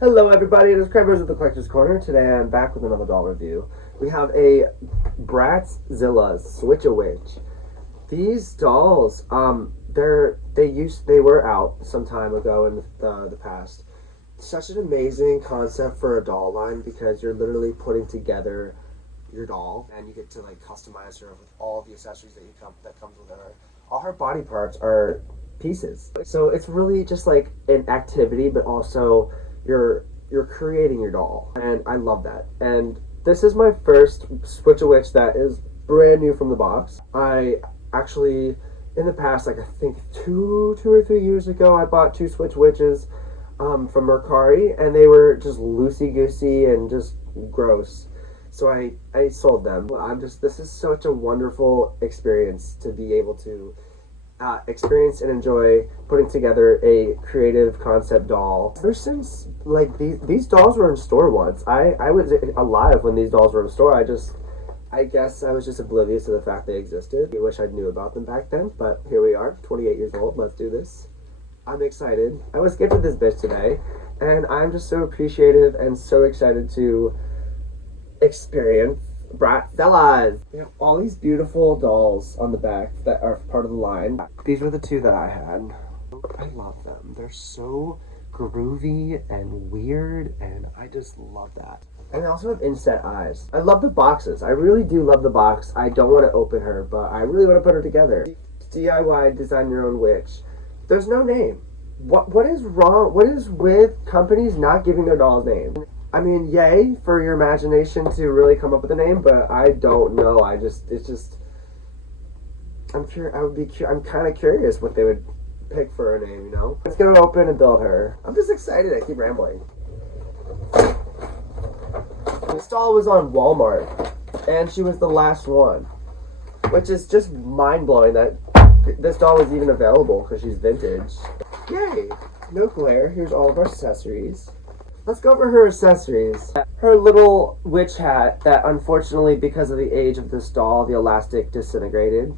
Hello everybody, it is Craig with the Collector's Corner. Today I'm back with another doll review. We have a Bratzillaz Switch-A-Witch. These dolls, they were out some time ago in the past. Such an amazing concept for a doll line because you're literally putting together your doll and you get to like customize her with all the accessories that comes with her. All her body parts are pieces. So it's really just like an activity, but also you're creating your doll, and I love that. And this is my first Switch-A-Witch that is brand new from the box. I actually, in the past, like I think two or 3 years ago, I bought two Switch-Witches from Mercari, and they were just loosey-goosey and just gross. So I sold them. This is such a wonderful experience to be able to experience and enjoy putting together a creative concept doll. Ever since like these dolls were in store once. I was alive when these dolls were in store. I guess I was just oblivious to the fact they existed. I wish I knew about them back then, but here we are, 28 years old. Let's do this. I'm excited. I was gifted this bitch today, and I'm just so appreciative and so excited to experience Bratzillaz. We have all these beautiful dolls on the back that are part of the line. These were the two that I had. I love them. They're so groovy and weird, and I just love that. And they also have inset eyes. I love the boxes. I really do love the box. I don't want to open her, but I really want to put her together. DIY, design your own witch. There's no name. What is wrong? What is with companies not giving their dolls names? I mean, yay for your imagination to really come up with a name, but I don't know. I'm kind of curious what they would pick for a name, you know? Let's go open and build her. I'm just excited. I keep rambling. This doll was on Walmart, and she was the last one, which is just mind-blowing that this doll was even available because she's vintage. Yay! No glare. Here's all of our accessories. Let's go over her accessories. Her little witch hat that unfortunately, because of the age of this doll, the elastic disintegrated.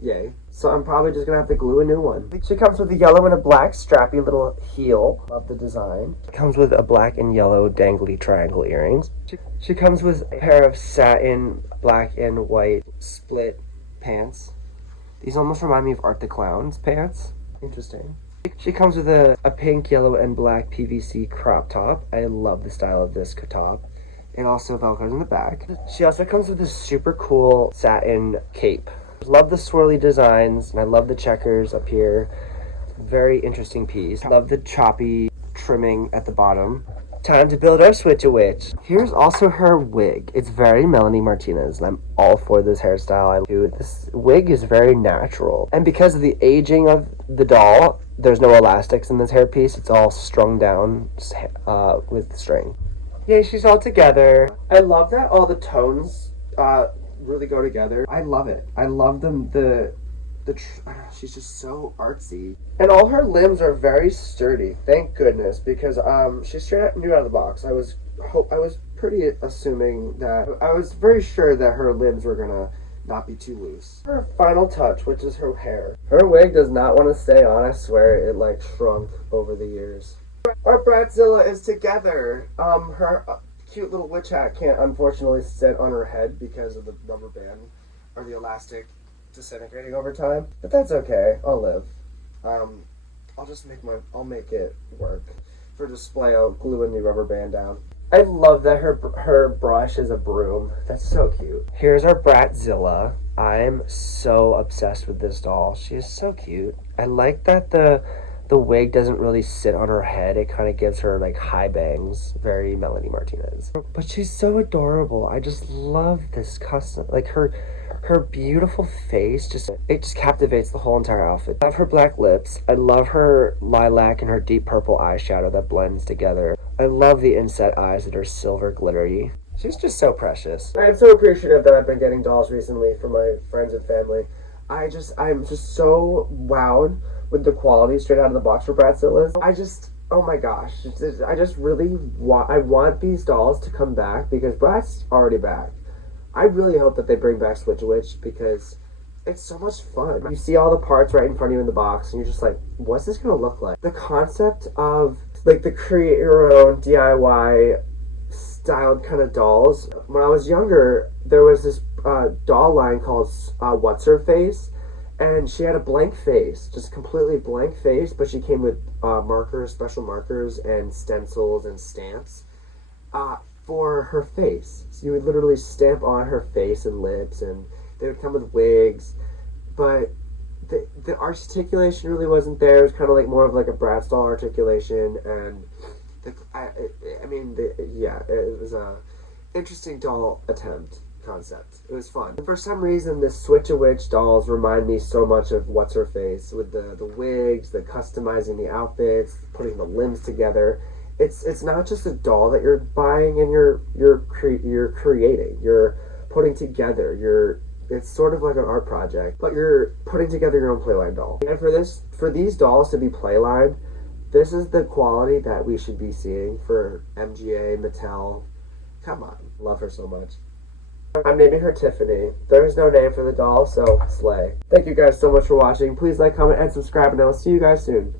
Yay. So I'm probably just gonna have to glue a new one. She comes with a yellow and a black strappy little heel. Love the design. It comes with a black and yellow dangly triangle earrings. She comes with a pair of satin black and white split pants. These almost remind me of Art the Clown's pants. Interesting. She comes with a pink, yellow, and black PVC crop top. I love the style of this top. It also velcros in the back. She also comes with this super cool satin cape. Love the swirly designs, and I love the checkers up here. Very interesting piece. Love the choppy trimming at the bottom. Time to build our Switch-A-Witch. Here's also her wig. It's very Melanie Martinez, and I'm all for this hairstyle. This wig is very natural. And because of the aging of the doll, there's no elastics in this hairpiece. It's all strung down with string. Yay, she's all together. I love that all the tones really go together. I love it. I love them. She's just so artsy. And all her limbs are very sturdy. Thank goodness, because she's straight out new out of the box. I was pretty assuming that I was very sure that her limbs were gonna not be too loose. Her final touch, which is her hair. Her wig does not want to stay on. I swear it like shrunk over the years. Our Bratzilla is together. Her cute little witch hat can't unfortunately sit on her head because of the rubber band or the elastic disintegrating over time, but that's okay. I'll live. I'll make it work. For display, I'll glue a new rubber band down. I love that her brush is a broom. That's so cute. Here's our Bratzilla. I'm so obsessed with this doll. She is so cute. I like that the wig doesn't really sit on her head. It kind of gives her like high bangs. Very Melanie Martinez. But she's so adorable. I just love this custom, like her beautiful face, it just captivates the whole entire outfit. I love her black lips. I love her lilac and her deep purple eyeshadow that blends together. I love the inset eyes that are silver glittery. She's just so precious. I am so appreciative that I've been getting dolls recently from my friends and family. I'm just so wowed with the quality straight out of the box for Bratzillaz. Oh my gosh. I just really want these dolls to come back because Brat's already back. I really hope that they bring back Switch-A-Witch because it's so much fun. You see all the parts right in front of you in the box and you're just like, what's this gonna look like? The concept of like the create your own DIY styled kind of dolls. When I was younger, there was this doll line called What's Her Face, and she had a blank face, just completely blank face, but she came with markers, special markers, and stencils and stamps for her face. So you would literally stamp on her face and lips, and they would come with wigs, but the articulation really wasn't there. It was kind of like more of like a Bratz doll articulation, and it was a interesting doll attempt concept. It was fun. For some reason, the Switch-A-Witch dolls remind me so much of What's Her Face, with the wigs, the customizing the outfits, putting the limbs together. It's not just a doll that you're buying and you're creating. You're putting together. It's sort of like an art project, but you're putting together your own playline doll. And for these dolls to be playline, this is the quality that we should be seeing for MGA, Mattel. Come on, love her so much. I'm naming her Tiffany. There is no name for the doll, so slay. Thank you guys so much for watching. Please like, comment, and subscribe, and I will see you guys soon.